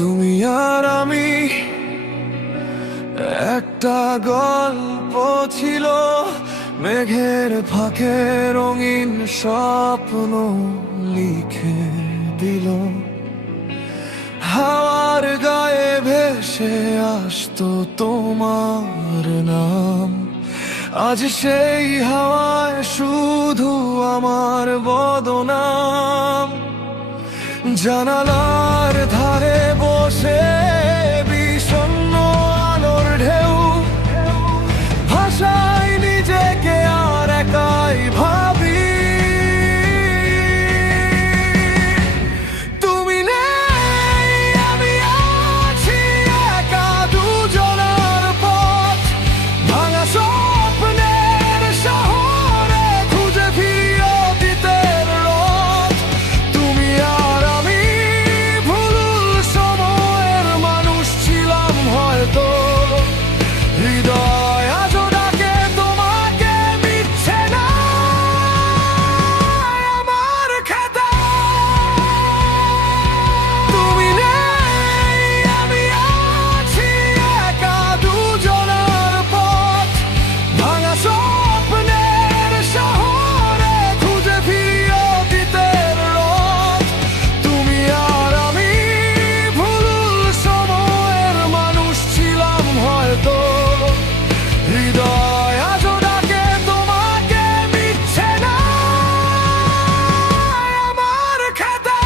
তুমি আর আমি, একটা গল্প ছিল, মেঘের ফাঁকে রঙিন স্বপ্ন লিখে দিল। হাওয়ার গায়ে ভেসে আসতো তোমার নাম, আজ সেই হাওয়ায় শুধু আমার বদনাম। জানালার ধারে বসে বিষণ্ণ আলোর ঢেউ, ভাষায় নিজেকে আর একাই ভাবি। তুমি নেই, আমি আছি, একা দুজনার পথ, ভাঙা স্বপ্নের শহরে খুঁজে ফিরি অতীতের রথ। তুমি আর আমি ভুল সময়ের মানুষ ছিলাম হয়তো, হৃদয় আজও ডাকে তোমাকে, মিথ্যে না আমার খাতা। তুমি নেই, আমি আছি, একা দুজনার পথ, ভাঙা স্বপ্নের শহরে খুঁজে ফিরি অতীতের রথ। তুমি আর আমি ভুল সময়ের মানুষ ছিলাম হয়তো, হৃদয় আজও ডাকে তোমাকে, মিথ্যে না আমার খাতা।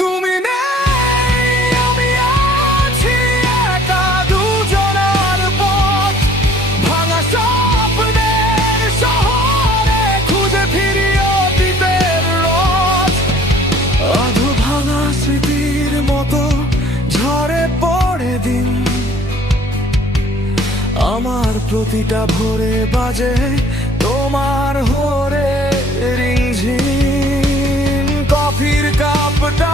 তুমি নেই, আমি আছি, একা দুজনার পথ, ভাঙা স্বপ্নের শহরে খুঁজে ফিরি অতীতের রথ। আধো ভাঙা স্মৃতির মতো ঝরে পড়ে দিন, আমার প্রতিটা ভোরে বাজে তোমার হরে রিংঝিম। কফির কাপটা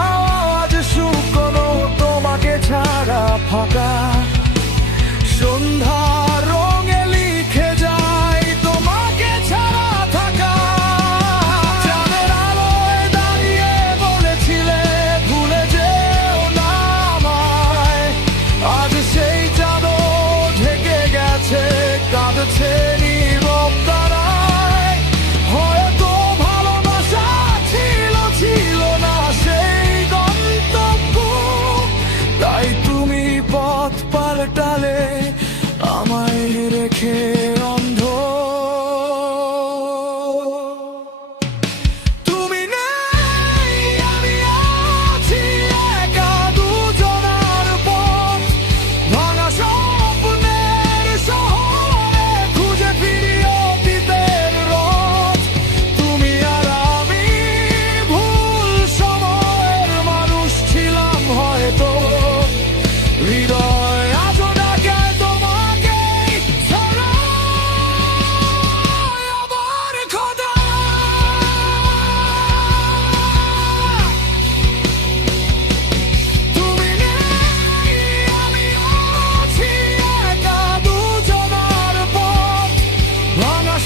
আজ শুকনো, তোমাকে ছাড়া ফাঁকা, সন্ধ্যার রঙে লিখে যায় তোমাকে ছাড়া থাকা। চাঁদের আলোয় দাঁড়িয়ে বলেছিলে ভুলে যেও না আমায়, আজ সেই চাঁদও ঢেকে গেছে, কাঁদছে নীরব তারায়। হয়তো ভালোবাসা ছিল, ছিল না সেই গন্তব্য, তাই তুমি পথ পাল্টালে আমায় রেখে অন্ধ। তুমি নেই, আমি আছি, একা দুজনার পথ, ভাঙা স্বপ্নের শহরে খুঁজে ফিরি অতীতের রথ। তুমি আর আমি ভুল সময়ের মানুষ ছিলাম হয়তো, হৃদয় আজও ডাকে তোমাকে, ছাড়া আমার খোদা। তুমি নেই, আমি আছি, একা দুজনার পথ, ভাঙা